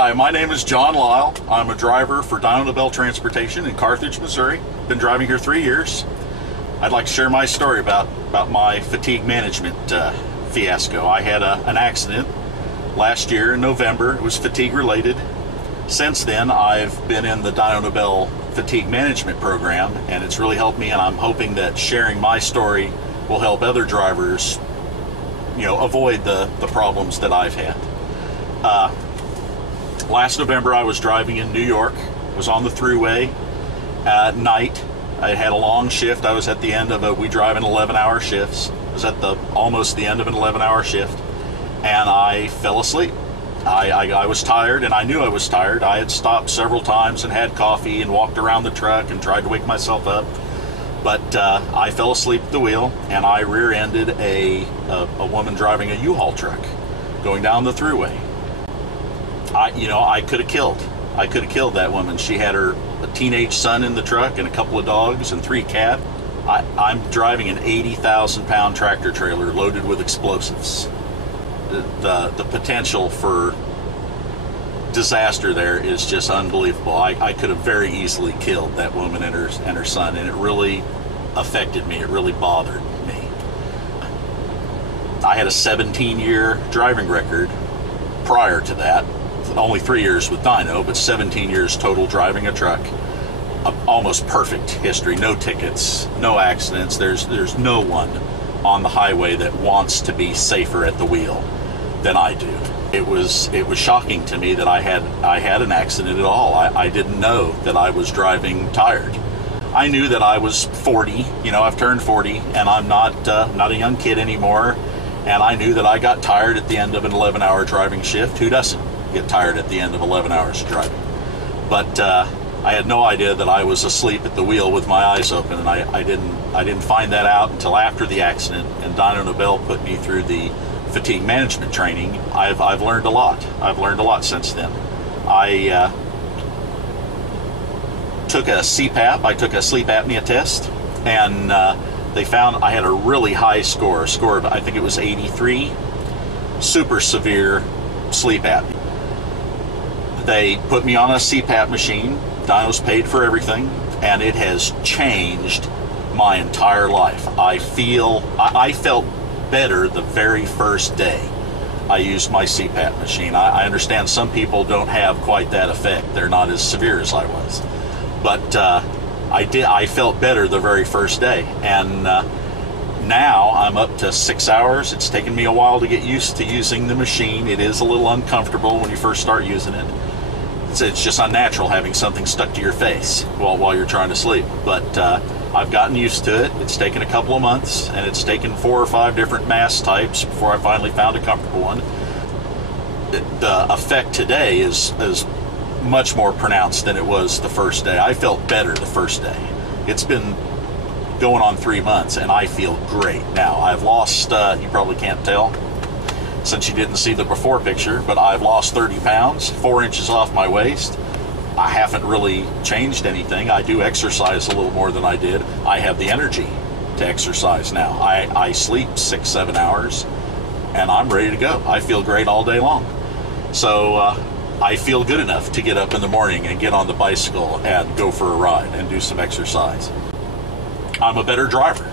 Hi, my name is John Lisle. I'm a driver for Bell Transportation in Carthage, Missouri. Been driving here 3 years. I'd like to share my story about my fatigue management fiasco. I had an accident last year in November. It was fatigue related. Since then, I've been in the Bell Fatigue Management program, and it's really helped me, and I'm hoping that sharing my story will help other drivers, avoid the problems that I've had. Last November, I was driving in New York. I was on the thruway at night. I had a long shift. I was at the end of we drive in 11-hour shifts. I was at almost the end of an 11-hour shift, and I fell asleep. I was tired, and I knew I was tired. I had stopped several times and had coffee and walked around the truck and tried to wake myself up. But I fell asleep at the wheel, and I rear-ended a woman driving a U-Haul truck going down the thruway. I could have killed that woman. She had a teenage son in the truck and a couple of dogs and 3 cats. I'm driving an 80,000-pound tractor trailer loaded with explosives. The potential for disaster there is just unbelievable. I could have very easily killed that woman and her son, and it really affected me. It really bothered me. I had a 17-year driving record prior to that. Only 3 years with dyno, but 17 years total driving a truck. Almost perfect history. No tickets, no accidents. There's no one on the highway that wants to be safer at the wheel than I do. It was shocking to me that I had an accident at all. I didn't know that I was driving tired. I knew that I was 40. I've turned 40, and I'm not a young kid anymore. And I knew that I got tired at the end of an 11-hour driving shift. Who doesn't get tired at the end of 11 hours of driving? But I had no idea that I was asleep at the wheel with my eyes open, and I didn't find that out until after the accident. And Bell put me through the fatigue management training. I've learned a lot. I've learned a lot since then. I took a CPAP. I took a sleep apnea test, and they found I had a really high score of, I think it was 83, super severe sleep apnea. They put me on a CPAP machine. Dyno's paid for everything, and it has changed my entire life. I felt better the very first day I used my CPAP machine. I understand some people don't have quite that effect. They're not as severe as I was. But I felt better the very first day, and now I'm up to 6 hours. It's taken me a while to get used to using the machine. It is a little uncomfortable when you first start using it. It's just unnatural having something stuck to your face while you're trying to sleep. But I've gotten used to it. It's taken a couple of months, and it's taken 4 or 5 different mask types before I finally found a comfortable one. The effect today is much more pronounced than it was the first day. I felt better the first day. It's been going on 3 months, and I feel great now. I've lost, you probably can't tell since you didn't see the before picture, but I've lost 30 pounds, 4 inches off my waist. I haven't really changed anything. I do exercise a little more than I did. I have the energy to exercise now. I sleep 6-7 hours, and I'm ready to go. I feel great all day long. So I feel good enough to get up in the morning and get on the bicycle and go for a ride and do some exercise. I'm a better driver.